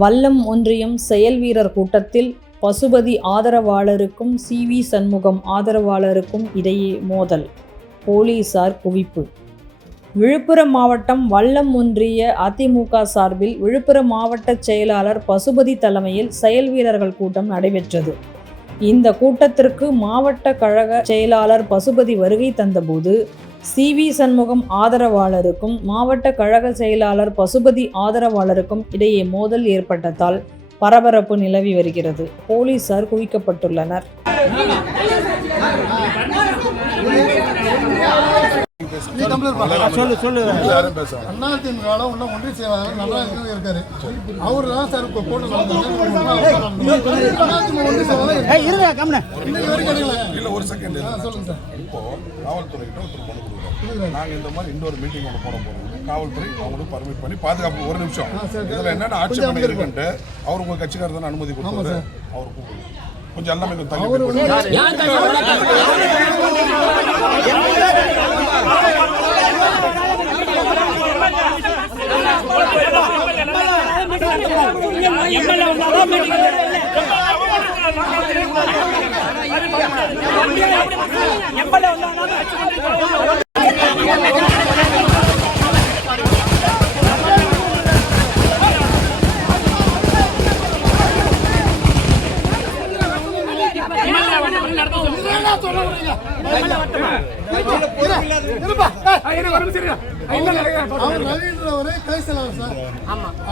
வல்லம் ஒன்றியம் செயல் வீரர் கூட்டத்தில் பசுபதி ஆதரவாளருக்கும் சி.வி. சண்முகம் ஆதரவாளருக்கும் இடையே மோதல், போலீசார் குவிப்பு. விழுப்புரம் மாவட்டம் வல்லம் ஒன்றிய அதிமுக சார்பில் விழுப்புரம் மாவட்ட செயலாளர் பசுபதி தலைமையில் செயல் வீரர்கள் கூட்டம் நடைபெற்றது. இந்த கூட்டத்திற்கு மாவட்ட கழக செயலாளர் பசுபதி வருகை தந்தபோது சி.வி. சண்முகம் ஆதரவாளருக்கும் மாவட்ட கழக செயலாளர் பசுபதி ஆதரவாளருக்கும் இடையே மோதல் ஏற்பட்டதால் பரபரப்பு நிலவி வருகிறது. போலீசார் குவிக்கப்பட்டுள்ளனர். நாங்கள் இந்த மாதிரி இன்னொரு மீட்டிங் ஒன்று போட போகிறோம். காவல்துறை அவங்களுக்கு பர்மிட் பண்ணி பாதுகாப்பு ஒரு நிமிஷம் இதில் என்னென்ன ஆட்சேபனை இருக்குன்ட்டு அவர் உங்கள் கட்சிக்காரர் தானே அனுமதி கொடுத்தாரு. அவர் கொஞ்சம் எல்லாமே கொஞ்சம் தள்ளி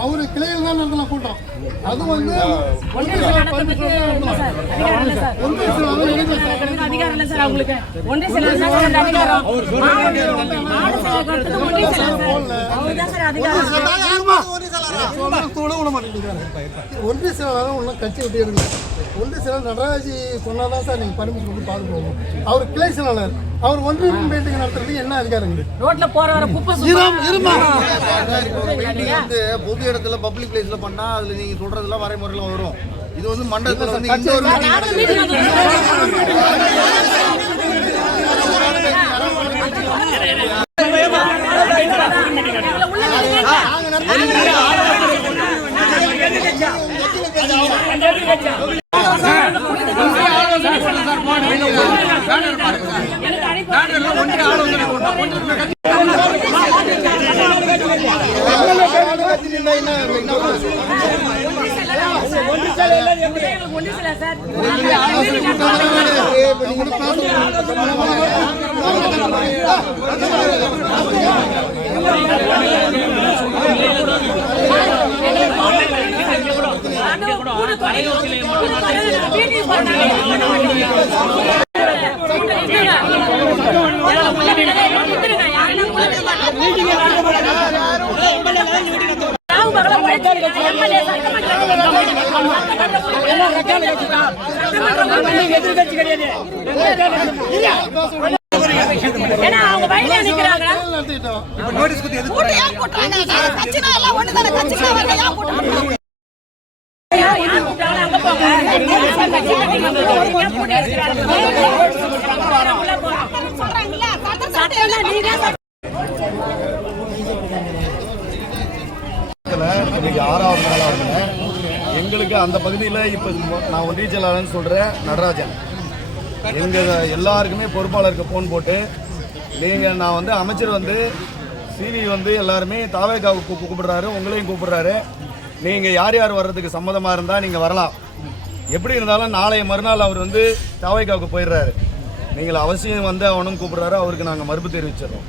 அவரு கிளையில் தான் நடத்தலாம் கூட்டம். அது வந்து ஒன்றிய செயலாளர் ஒன்றும் கட்சி விட்டு இருக்கு. ஒன்றிய செயலாளர் நடராஜி சொன்னாதான் சார் நீங்க பர்மிஷன் கொடுத்து பார்க்க போகணும். அவர் கிளை செயலாளர், அவர் ஒன்றிய மீட்டிங் நடத்துறதுக்கு என்ன அதிகாரம்? ரோட்ல போறவர குப்பை பொது இடத்துல பப்ளிக் பிளேஸ்ல பண்ணா அதுல நீங்க சொல்றதெல்லாம் வரைமுறையில வரும். இது வந்து மண்டலத்துல வந்து இந்த ஒரு ஆறாவது நாளாக எங்களுக்கு அந்த பகுதியில் இப்போ நான் ஒன்றிய செயலாளர்னு சொல்கிறேன் நடராஜன். எங்கள் எல்லாருக்குமே பொறுப்பாளருக்கு ஃபோன் போட்டு நீங்கள் நான் வந்து அமைச்சர் வந்து சி.வி. வந்து எல்லாருமே தாவேகாவுக்கு கூப்பிடுறாரு, உங்களையும் கூப்பிடுறாரு. நீங்கள் யார் யார் வர்றதுக்கு சம்மதமாக இருந்தால் நீங்கள் வரலாம். எப்படி இருந்தாலும் நாளைய மறுநாள் அவர் வந்து தாவேகாவுக்கு போயிடுறாரு. நீங்கள் அவசியம் வந்து அவனும் கூப்பிடுறாரு. அவருக்கு நாங்கள் மறுப்பு தெரிவிச்சிடறோம்.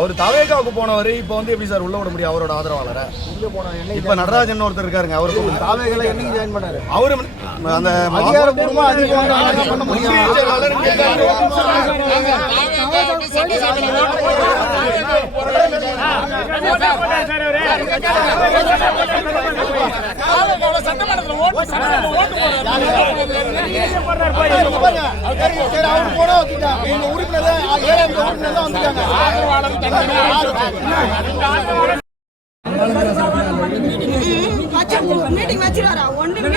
அவர் தாவேகாவுக்கு போனவர் இப்போ வந்து எப்படி சார் உள்ள விட முடியும்? அவரோட ஆதரவாளரை இப்போ நடராஜன் ஒருத்தர் இருக்காருங்க. அவருக்கு தாவேகால என்னைக்கு ஜாயின் பண்ணாரு? அவரு அந்த மீட்டிங் வச்சிருவாரா? ஒன்று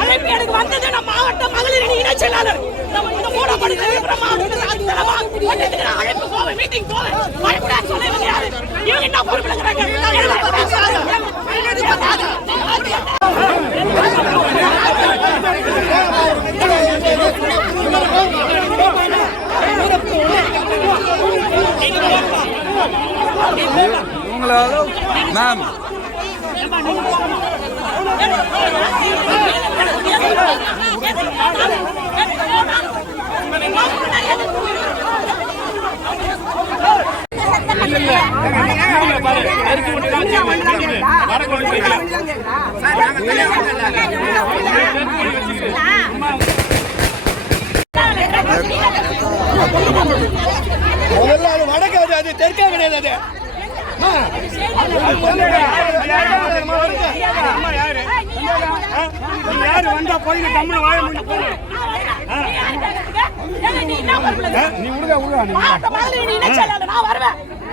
அழைப்பு வந்தது நம்ம மாவட்ட மகளிர் அணி இணைச் செயலாளர் இந்த மூடப்படுகிற அழைப்பு போவேன், மீட்டிங் போவேன், வரக்கூடாது சொல்ல இவங்க யாரு? இவங்க என்ன பொறுப்புல மேம் முதல்ல அது வடக்கு, அது தெற்கே கிடையாது. யாரு வந்தா போய் தமிழ் வாய முடியும்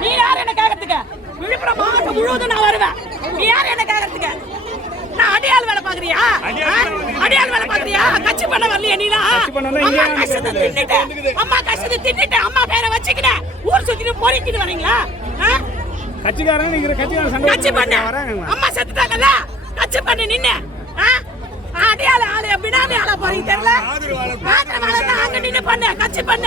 நீ யாரு என்ன கேட்கறதுக்கு? விழுப்புரம் மாவட்டம் முழுவதும் நான் வருவேன். நீ யாரு என்ன கேட்கறதுக்கு? நான் அடியாள் வேலை பாக்குறியா? அடியாள் வேலை பாக்குறியா? கட்சி பண்ண வரலையா நீ? அம்மா கஷ்டத்தை தின்னுட்டு அம்மா பேரை வச்சுக்கிட்டேன் ஊர் சுத்திட்டு போரிக்கிட்டு வரீங்களா? கட்சிக்காரங்க நீங்க கட்சிக்காரங்க கட்சி பண்ண அம்மா செத்துட்டாங்கல்ல, கட்சி பண்ண நின்னு அடியாள ஆளு பினாமி ஆள போறீங்க தெரியல. ஆதரவாளர் அங்க நின்னு பண்ண கட்சி பண்ண